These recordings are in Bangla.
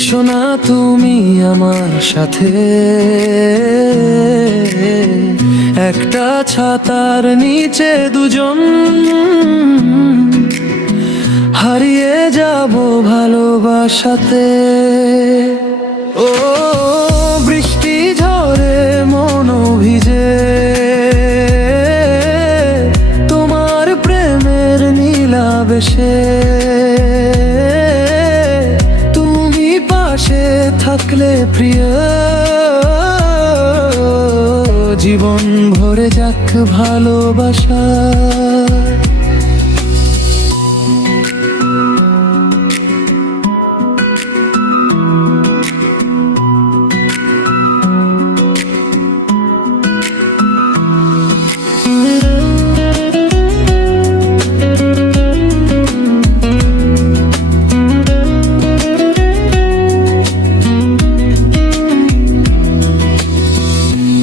এসো না তুমি আমার সাথে, একটা ছাতার নিচে দুজন হারিয়ে যাব ভালোবাসাতে। ও বৃষ্টি ঝরে মন ভিজে, তোমার প্রেমের নীলাবেশে তুমি পাশে থাকলে প্রিয়, জীবন ভরে যাক ভালোবাসা।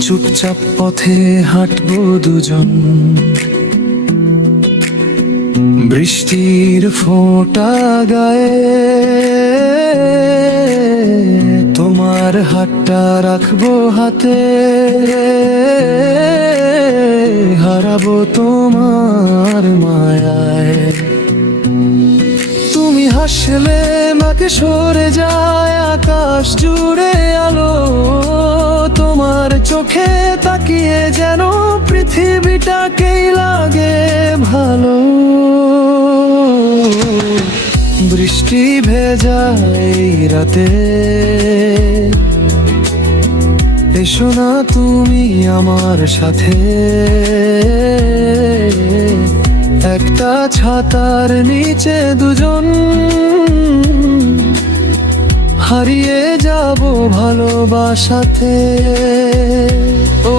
চুপচাপ পথে হাঁটবো দুজন, বৃষ্টির ফোঁটা গায়ে তোমার হাতটা রাখবো হাতে, হারাবো তোমার মায়ায়। তুমি হাসলে মাকে সরে যায় আকাশ জুড়ে আলো, তোমার চোখে তাকিয়ে যেন পৃথিবীটাকেই লাগে ভালো। বৃষ্টি ভেজা এই রাতে এসো না তুমি আমার সাথে, একটা ছাতার নিচে দুজন হারিয়ে যাব ভালোবাসাতে। ও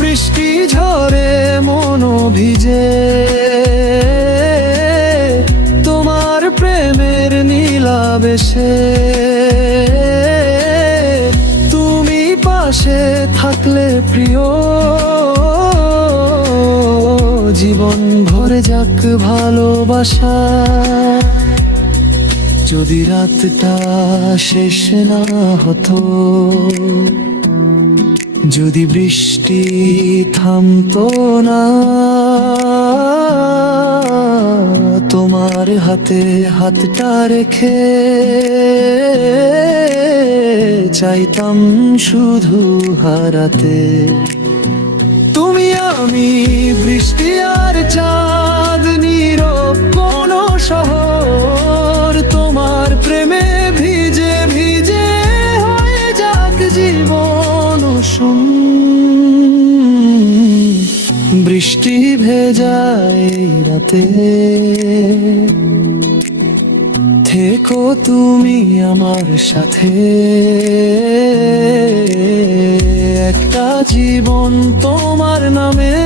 বৃষ্টি ঝরে মন ভিজে, তোমার প্রেমের নীলাবেশে তুমি পাশে থাকলে প্রিয়, জীবন ভরে যাক ভালোবাসা। যদি রাতটা শেষ না হতো, যদি বৃষ্টি থামতো না, তোমার হাতে হাতটা রেখে চাইতাম শুধু হারাতে। তুমি আমি বৃষ্টি আর চাঁদ, নীরব কোনো শহর, তোমার প্রেমে ভিজে ভিজে হয়ে যাক জীবন উষুম। বৃষ্টি ভেজায় রাতে থেকো তুমি আমার সাথে, একটা জীবন তোমার নামে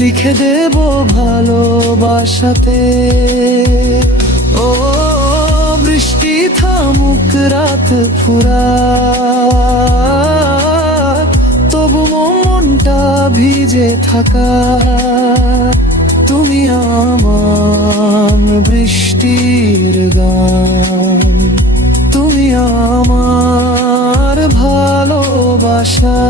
লিখে দেব ভালোবাসাতে। ও বৃষ্টি থামুক রাত ফুরা, তবু মনটা ভিজে থাকা, তুমি আমার বৃষ্টির গান, তুমি আমার ভালোবাসা।